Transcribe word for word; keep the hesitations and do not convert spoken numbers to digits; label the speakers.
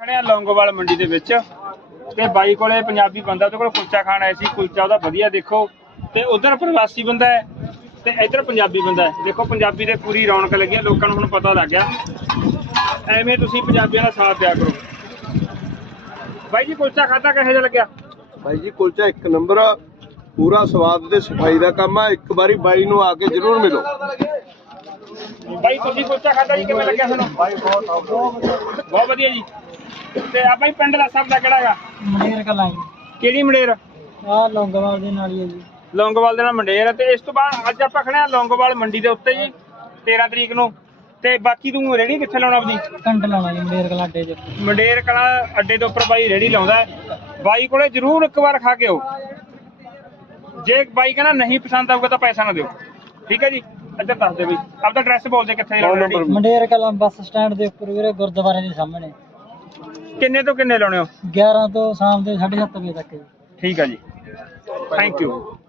Speaker 1: ਖੜੇ ਆ ਲੌਂਗੋਵਾਲ ਮੰਡੀ ਦੇ ਵਿੱਚ ਤੇ ਬਾਈ ਕੋਲੇ ਪੰਜਾਬੀ ਬੰਦਾ ਉਹਦੇ ਕੋਲ ਕੁਲਚਾ ਖਾਣ ਆਇਆ ਸੀ। ਕੁਲਚਾ ਉਹਦਾ ਵਧੀਆ ਦੇਖੋ ਤੇ ਉਧਰ ਪ੍ਰਵਾਸੀ ਬੰਦਾ ਹੈ ਤੇ ਇੱਧਰ ਪੰਜਾਬੀ ਬੰਦਾ ਹੈ। ਦੇਖੋ ਪੰਜਾਬੀ ਦੇ ਪੂਰੀ ਰੌਣਕ ਲੱਗੀ ਹੈ, ਲੋਕਾਂ ਨੂੰ ਹੁਣ ਪਤਾ ਲੱਗ ਗਿਆ। ਐਵੇਂ ਤੁਸੀਂ ਪੰਜਾਬੀਆਂ ਦਾ ਸਾਥ ਦਿਆ ਕਰੋ। ਬਾਈ ਜੀ ਕੁਲਚਾ ਖਾਧਾ ਕਿਹੋ ਜਿਹਾ ਲੱਗਿਆ?
Speaker 2: ਬਾਈ ਜੀ ਕੁਲਚਾ ਇੱਕ ਨੰਬਰ ਆ, ਪੂਰਾ ਸਵਾਦ ਤੇ ਸਫਾਈ ਦਾ ਕੰਮ ਆ। ਇੱਕ ਵਾਰੀ ਬਾਈ ਨੂੰ ਆ ਕੇ ਜ਼ਰੂਰ ਮਿਲੋ।
Speaker 1: ਬਾਈ ਤੁਸੀਂ ਕੁਲਚਾ ਖਾਧਾ ਜੀ, ਕਿਵੇਂ ਲੱਗਿਆ ਤੁਹਾਨੂੰ?
Speaker 2: ਬਾਈ ਬਹੁਤ
Speaker 1: ਬਹੁਤ ਵਧੀਆ ਜੀ। ਤੇ ਆ ਬਾਈ ਪਿੰਡ ਦਾ ਸਭ ਦਾ ਕਿਹੜਾ ਹੈਗਾ?
Speaker 3: ਮੰਡੇਰ ਕਲਾਂ।
Speaker 1: ਕਿਹੜੀ ਮੰਡੇਰ?
Speaker 3: ਆ ਲੌਂਗੋਵਾਲ ਦੇ ਨਾਲ ਹੀ ਹੈ ਜੀ।
Speaker 1: ਲੌਂਗੋਵਾਲ ਦੇ ਨਾਲ ਮੰਡੇਰ। ਤੇ ਇਸ ਤੋਂ ਬਾਅਦ ਅੱਜ ਆਪਾਂ ਖੜੇ ਆ ਲੌਂਗੋਵਾਲ ਮੰਡੀ ਦੇ ਉੱਤੇ ਜੀ ਤੇਰਾਂ ਤਰੀਕ ਨੂੰ। ਤੇ ਬਾਕੀ ਤੂੰ ਰੇਹੜੀ ਕਿੱਥੇ ਲਾਉਣਾ ਆਪਦੀ?
Speaker 3: ਕੰਡ ਲਾਉਣਾ ਜੀ ਮੰਡੇਰ ਕਲਾਂ ਅੱਡੇ 'ਚ।
Speaker 1: ਮੰਡੇਰ ਕਲਾਂ ਅੱਡੇ ਦੇ ਉੱਪਰ ਬਾਈ ਰੇਹੜੀ ਲਾਉਂਦਾ। ਬਾਈ ਕੋਲੇ ਜ਼ਰੂਰ ਇੱਕ ਵਾਰ ਖਾ ਕੇ ਆਓ। ਜੇ ਬਾਈ ਕਹਿੰਦਾ ਨਹੀਂ ਪਸੰਦ ਆਊਗਾ ਤਾਂ ਪੈਸਾ ਨਾ ਦਿਓ, ਠੀਕ ਹੈ ਜੀ। ਇੱਧਰ ਦੱਸ ਦੇ ਬਈ ਆਪਦਾ ਐਡਰੈਸ ਬੋਲ ਦੇ, ਕਿੱਥੇ ਲਾਉਣਾ ਰੇਹੜੀ?
Speaker 3: ਮੰਡੇਰ ਕਲਾਂ ਬੱਸ ਸਟੈਂਡ ਦੇ ਉੱਪਰ ਵੀਰੇ, ਗੁਰਦੁਆਰੇ ਦੇ ਸਾਹਮਣੇ।
Speaker 1: ਕਿੰਨੇ ਤੋਂ ਕਿੰਨੇ ਲਾਉਣੇ ਹੋ?
Speaker 3: ਗਿਆਰਾਂ ਤੋਂ ਸ਼ਾਮ ਦੇ ਸਾਢੇ ਸੱਤ ਵਜੇ ਤੱਕ ਜੀ।
Speaker 1: ਠੀਕ ਹੈ ਜੀ, ਥੈਂਕ ਯੂ।